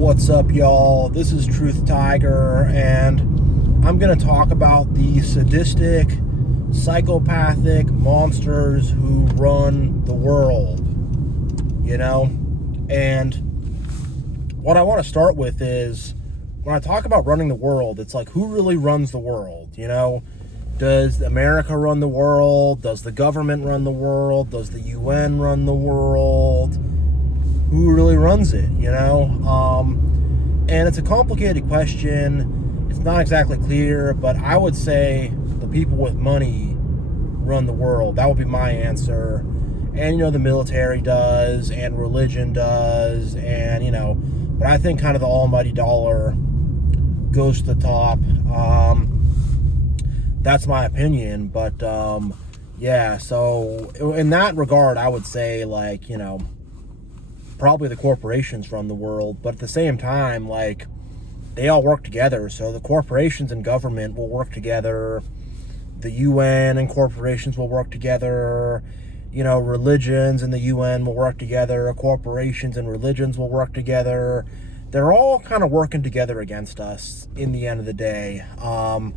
What's up, y'all? This is Truth Tiger, and I'm going to talk about the sadistic, psychopathic monsters who run the world, And what I want to start with is, when I talk about running the world, it's like, who really runs the world, Does America run the world? Does the government run the world? Does the UN run the world? Who really runs it, And it's a complicated question. It's not exactly clear, but I would say the people with money run the world. That would be my answer. And, the military does, and religion does, and, but I think kind of the almighty dollar goes to the top. That's my opinion, but, yeah, so in that regard, I would say, probably the corporations run the world, but at the same time, they all work together. So the corporations and government will work together. The UN and corporations will work together. Religions and the UN will work together. Corporations and religions will work together. They're all kind of working together against us in the end of the day. I'm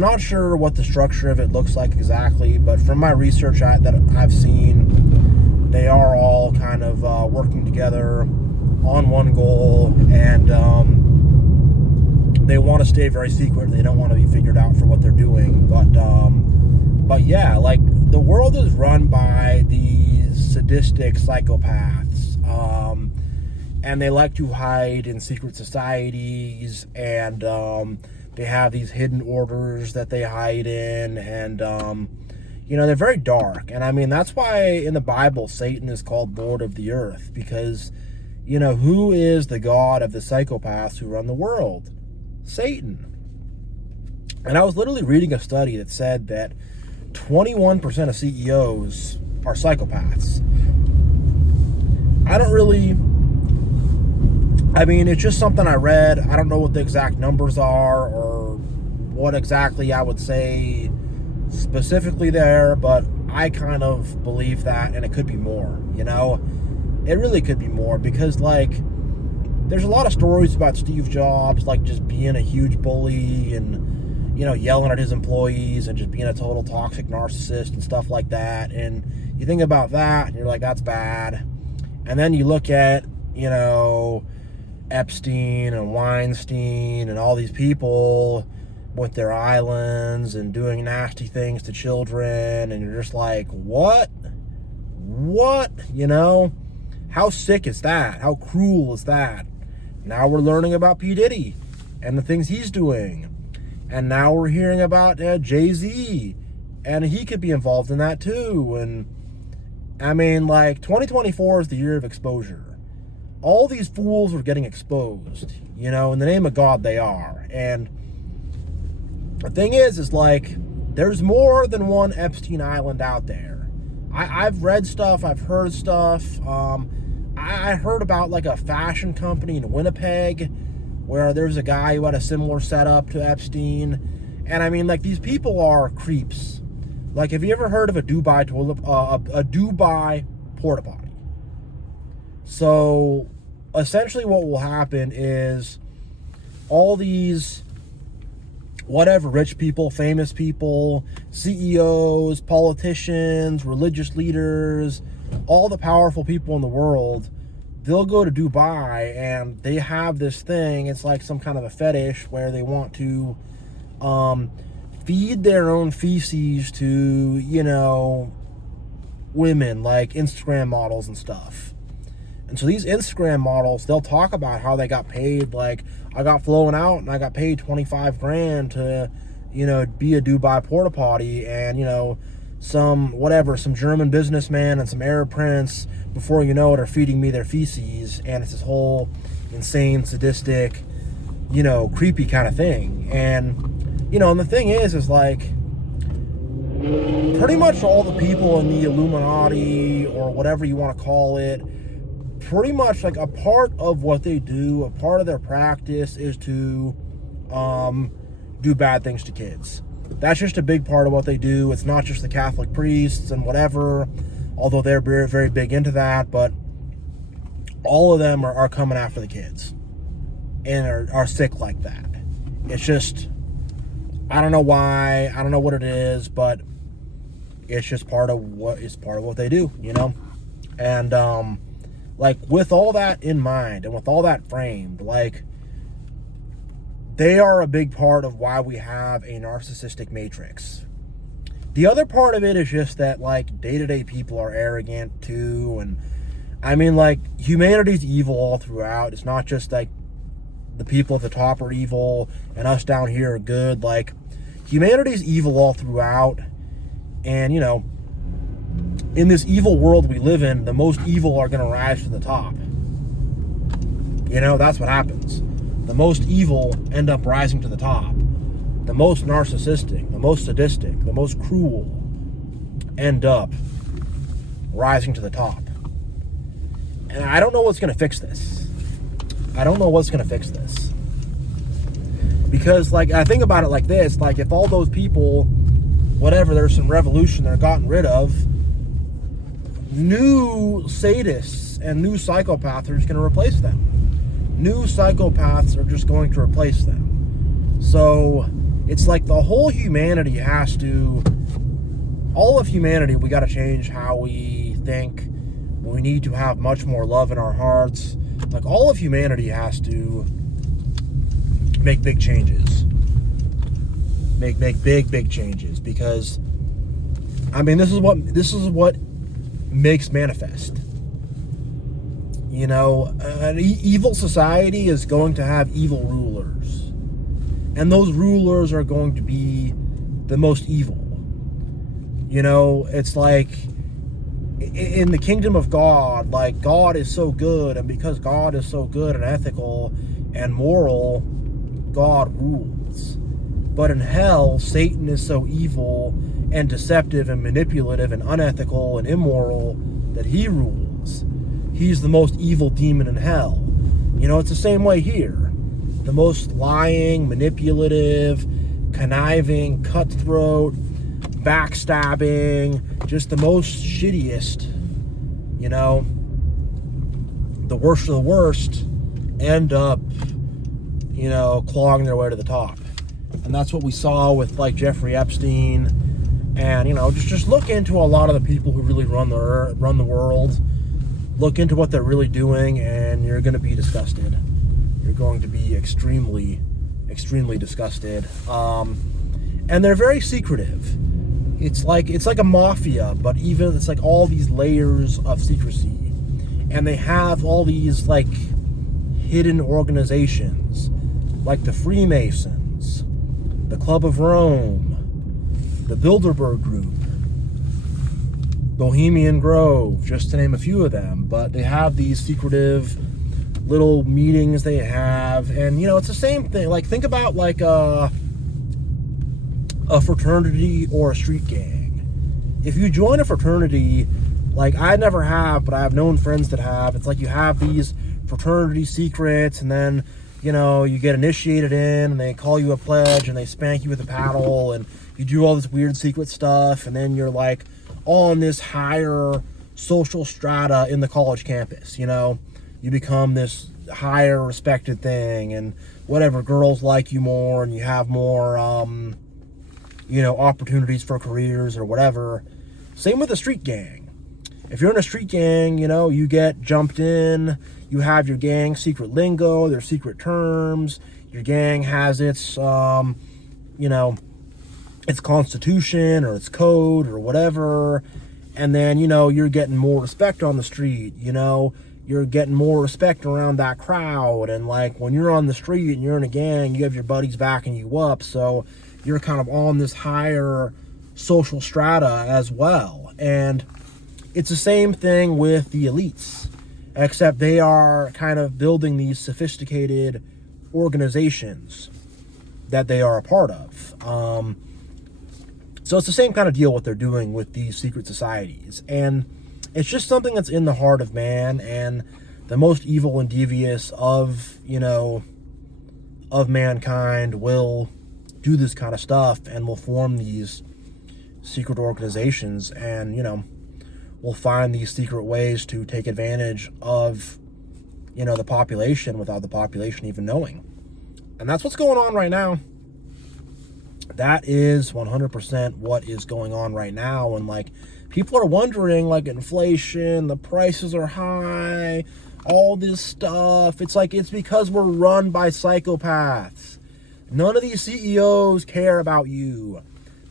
not sure what the structure of it looks like exactly, but from my research that I've seen, they are all kind of working together on one goal, and they want to stay very secret. They don't want to be figured out for what they're doing. But yeah, the world is run by these sadistic psychopaths, and they like to hide in secret societies, and they have these hidden orders that they hide in, and they're very dark. And that's why in the Bible, Satan is called Lord of the earth, because, who is the God of the psychopaths who run the world? Satan. And I was literally reading a study that said that 21% of CEOs are psychopaths. It's just something I read. I don't know what the exact numbers are or what exactly I would say specifically there, but I kind of believe that, and it could be more, It really could be more, because, there's a lot of stories about Steve Jobs, just being a huge bully and, yelling at his employees and just being a total toxic narcissist and stuff like that. And you think about that, and you're like, that's bad. And then you look at, Epstein and Weinstein and all these people with their islands and doing nasty things to children, and you're just like, what? How sick is that? How cruel is that? Now we're learning about P. Diddy and the things he's doing, and now we're hearing about Jay-Z, and he could be involved in that too. And 2024 is the year of exposure. All these fools are getting exposed, in the name of God they are. And the thing is there's more than one Epstein Island out there. I've read stuff, I've heard stuff. I heard about a fashion company in Winnipeg where there's a guy who had a similar setup to Epstein. And these people are creeps. Have you ever heard of a Dubai porta potty? So essentially what will happen is all these rich people, famous people, CEOs, politicians, religious leaders, all the powerful people in the world, they'll go to Dubai, and they have this thing. It's like some kind of a fetish where they want to feed their own feces to, women, like Instagram models and stuff. And so these Instagram models, they'll talk about how they got paid. I got flown out and I got paid $25,000 to, be a Dubai porta potty, and, some German businessman and some Arab prince, before you know it, are feeding me their feces. And it's this whole insane, sadistic, creepy kind of thing. And, and the thing is pretty much all the people in the Illuminati, or whatever you want to call it, pretty much a part of what they do, a part of their practice is to do bad things to kids. That's just a big part of what they do. It's not just the Catholic priests and whatever, although they're very, very big into that, but all of them are coming after the kids. and are sick like that. It's just, I don't know why, I don't know what it is, but it's just part of what they do, you know? And like, with all that in mind and with all that framed, like, they are a big part of why we have a narcissistic matrix. The other part of it is just that, like, day-to-day people are arrogant too. And I mean, like, humanity's evil all throughout. It's not just like the people at the top are evil and us down here are good. Like, humanity's evil all throughout. And, you know, in this evil world we live in, the most evil are going to rise to the top. You know, that's what happens. The most evil end up rising to the top. The most narcissistic, the most sadistic, the most cruel end up rising to the top. And I don't know what's going to fix this. I don't know what's going to fix this. Because, like, I think about it like this. Like, if all those people, whatever, there's some revolution they're gotten rid of, new sadists and new psychopaths are just going to replace them. New psychopaths are just going to replace them. So it's like the whole humanity has to, all of humanity, we got to change how we think. We need to have much more love in our hearts. Like, all of humanity has to make big changes. Make big changes, because I mean, this is what makes manifest. You know, an evil society is going to have evil rulers. And those rulers are going to be the most evil. You know, it's like in the kingdom of God, like, God is so good, and because God is so good and ethical and moral, God rules. But in hell, Satan is so evil and deceptive and manipulative and unethical and immoral that he rules. He's the most evil demon in hell. You know, it's the same way here. The most lying, manipulative, conniving, cutthroat, backstabbing, just the most shittiest, you know, the worst of the worst end up, you know, clawing their way to the top. And that's what we saw with, like, Jeffrey Epstein. And, you know, just look into a lot of the people who really run the world. Look into what they're really doing, and you're going to be disgusted. You're going to be extremely, extremely disgusted. And they're very secretive. It's like a mafia, but even it's like all these layers of secrecy. And they have all these, like, hidden organizations, like the Freemasons, the Club of Rome, the Bilderberg Group, Bohemian Grove, just to name a few of them. But they have these secretive little meetings they have, and, you know, it's the same thing. Like, think about, like, a fraternity or a street gang. If you join a fraternity, like, I never have, but I've known friends that have, it's like you have these fraternity secrets, and then, you know, you get initiated in, and they call you a pledge, and they spank you with a paddle, and you do all this weird secret stuff, and then you're, like, on this higher social strata in the college campus, you know? You become this higher respected thing, and whatever, girls like you more, and you have more, you know, opportunities for careers or whatever. Same with a street gang. If you're in a street gang, you know, you get jumped in, you have your gang secret lingo, their secret terms, your gang has its, you know, its constitution or its code or whatever, and then, you know, you're getting more respect on the street, you know, you're getting more respect around that crowd, and, like, when you're on the street and you're in a gang, you have your buddies backing you up, so you're kind of on this higher social strata as well. And it's the same thing with the elites, except they are kind of building these sophisticated organizations that they are a part of. So it's the same kind of deal what they're doing with these secret societies. And it's just something that's in the heart of man, and the most evil and devious of, you know, of mankind will do this kind of stuff, and will form these secret organizations, and, you know, will find these secret ways to take advantage of, the population without the population even knowing. And that's what's going on right now. That is 100% what is going on right now. And like, people are wondering, like, inflation, the prices are high, all this stuff. It's like, it's because we're run by psychopaths. None of these CEOs care about you.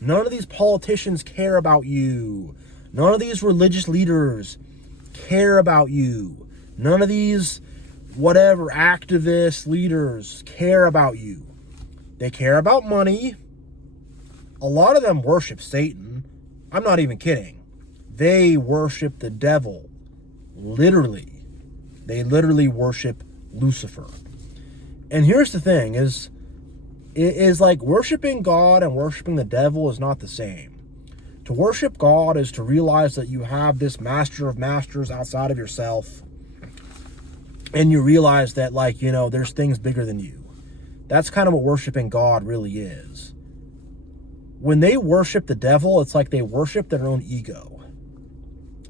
None of these politicians care about you. None of these religious leaders care about you. None of these whatever activist leaders care about you. They care about money. A lot of them worship Satan. I'm not even kidding. They worship the devil. Literally. They literally worship Lucifer. And here's the thing, is like, worshiping God and worshiping the devil is not the same. To worship God is to realize that you have this master of masters outside of yourself. And you realize that, like, there's things bigger than you. That's kind of what worshiping God really is. When they worship the devil, it's like they worship their own ego.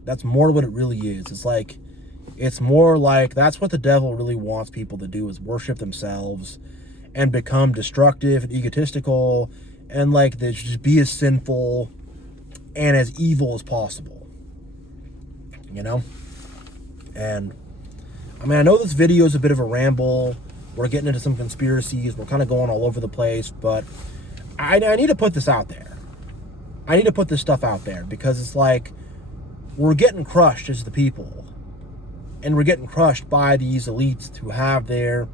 That's more what it really is. It's more like that's what the devil really wants people to do, is worship themselves and become destructive and egotistical and like they just be as sinful and as evil as possible. And I mean, I know this video is a bit of a ramble. We're getting into some conspiracies. We're kind of going all over the place, but I need to put this out there. I need to put this stuff out there because it's like we're getting crushed as the people. And we're getting crushed by these elites who have their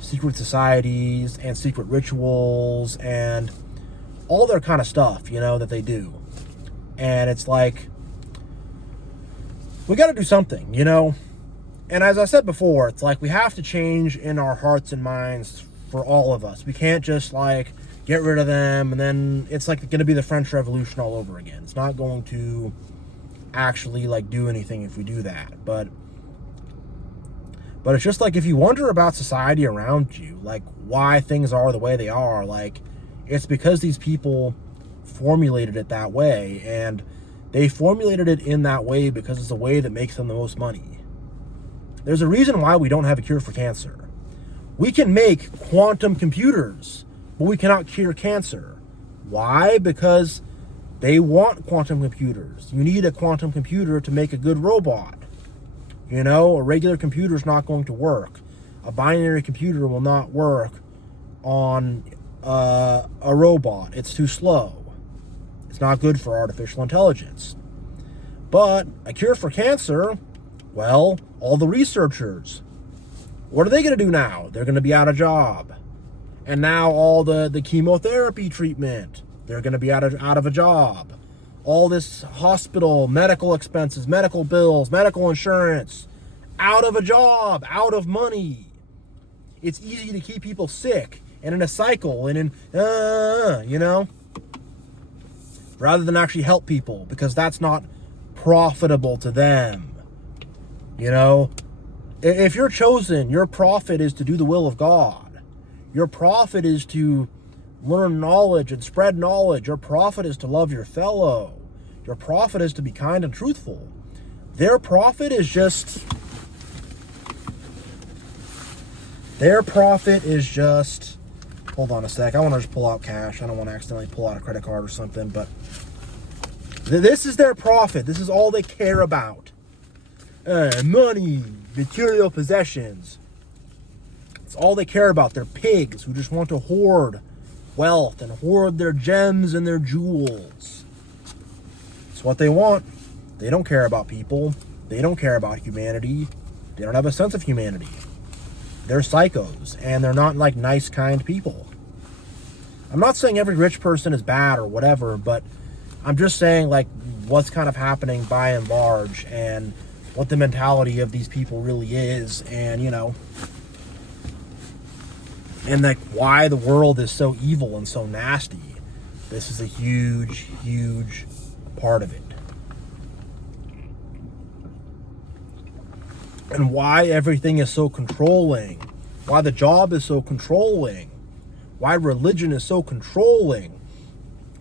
secret societies and secret rituals and all their kind of stuff, that they do. And it's like, we got to do something, And as I said before, it's like we have to change in our hearts and minds for all of us. We can't just like get rid of them and then it's like going to be the French Revolution all over again. It's not going to actually like do anything if we do that. But it's just like, if you wonder about society around you, like why things are the way they are, like it's because these people formulated it that way, and they formulated it in that way because it's a way that makes them the most money. There's a reason why we don't have a cure for cancer. We can make quantum computers, but we cannot cure cancer. Why? Because they want quantum computers. You need a quantum computer to make a good robot. A regular computer is not going to work. A binary computer will not work on a robot. It's too slow. It's not good for artificial intelligence. But a cure for cancer, well, all the researchers, what are they going to do now? They're going to be out of job. And now all the chemotherapy treatment, they're going to be out of a job. All this hospital, medical expenses, medical bills, medical insurance, out of a job, out of money. It's easy to keep people sick and in a cycle and rather than actually help people, because that's not profitable to them. If you're chosen, your profit is to do the will of God. Your profit is to learn knowledge and spread knowledge. Your profit is to love your fellow. Your profit is to be kind and truthful. Their profit is just, hold on a sec. I want to just pull out cash. I don't want to accidentally pull out a credit card or something, but this is their profit. This is all they care about. Money, material possessions. It's all they care about. They're pigs who just want to hoard wealth and hoard their gems and their jewels. It's what they want. They don't care about people. They don't care about humanity. They don't have a sense of humanity. They're psychos, and they're not like nice, kind people. I'm not saying every rich person is bad or whatever, but I'm just saying like what's kind of happening by and large and what the mentality of these people really is, and and like why the world is so evil and so nasty. This is a huge, huge part of it. And why everything is so controlling, why the job is so controlling, why religion is so controlling,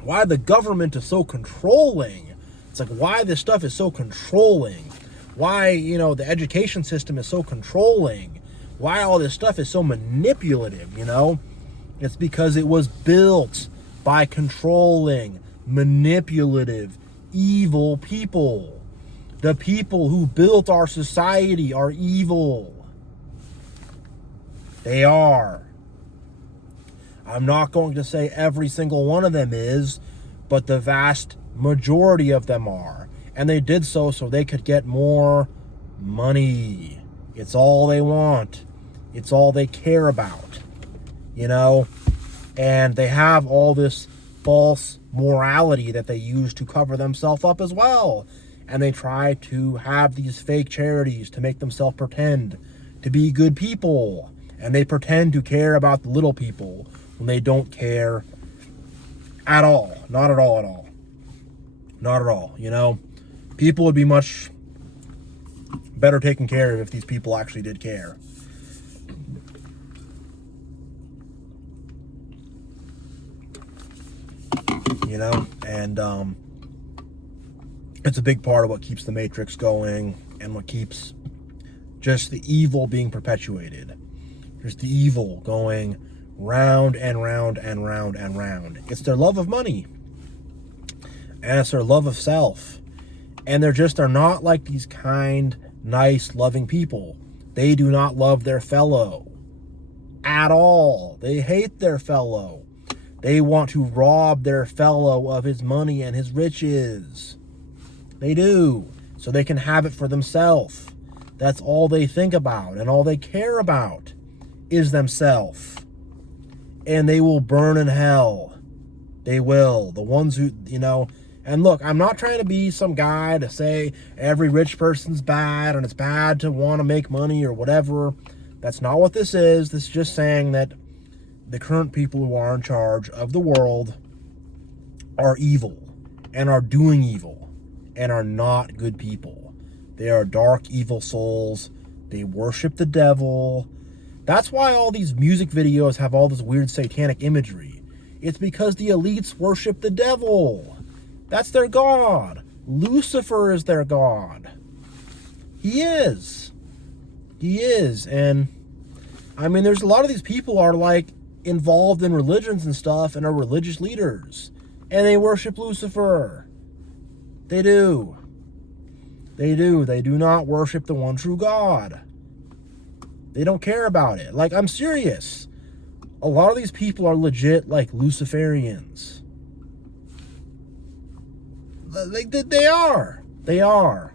why the government is so controlling. It's like why this stuff is so controlling, why, you know, the education system is so controlling, why all this stuff is so manipulative, you know? It's because it was built by controlling, manipulative, evil people. The people who built our society are evil. They are. I'm not going to say every single one of them is, but the vast majority of them are. And they did so they could get more money. It's all they want. It's all they care about, you know? And they have all this false morality that they use to cover themselves up as well. And they try to have these fake charities to make themselves pretend to be good people. And they pretend to care about the little people when they don't care at all. Not at all at all. Not at all, you know? People would be much better taken care of if these people actually did care. You know? And it's a big part of what keeps the Matrix going and what keeps just the evil being perpetuated. Just the evil going round and round and round and round. It's their love of money. And it's their love of self. And they're not like these kind, nice, loving people. They do not love their fellow at all. They hate their fellow. They want to rob their fellow of his money and his riches. They do. So they can have it for themselves. That's all they think about. And all they care about is themselves. And they will burn in hell. They will. The ones who, you know... And look, I'm not trying to be some guy to say every rich person's bad and it's bad to want to make money or whatever. That's not what this is. This is just saying that the current people who are in charge of the world are evil and are doing evil and are not good people. They are dark, evil souls. They worship the devil. That's why all these music videos have all this weird satanic imagery. It's because the elites worship the devil. That's their god. Lucifer is their god. He is. He is. And, I mean, there's a lot of these people are, like, involved in religions and stuff and are religious leaders. And they worship Lucifer. They do. They do. They do not worship the one true God. They don't care about it. Like, I'm serious. A lot of these people are legit, like, Luciferians. They are. They are.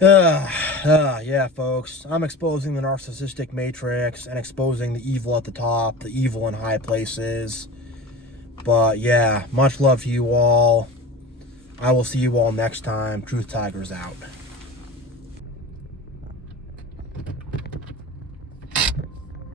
Yeah, folks. I'm exposing the narcissistic matrix and exposing the evil at the top, the evil in high places. But, yeah, much love to you all. I will see you all next time. Truth Tigers out.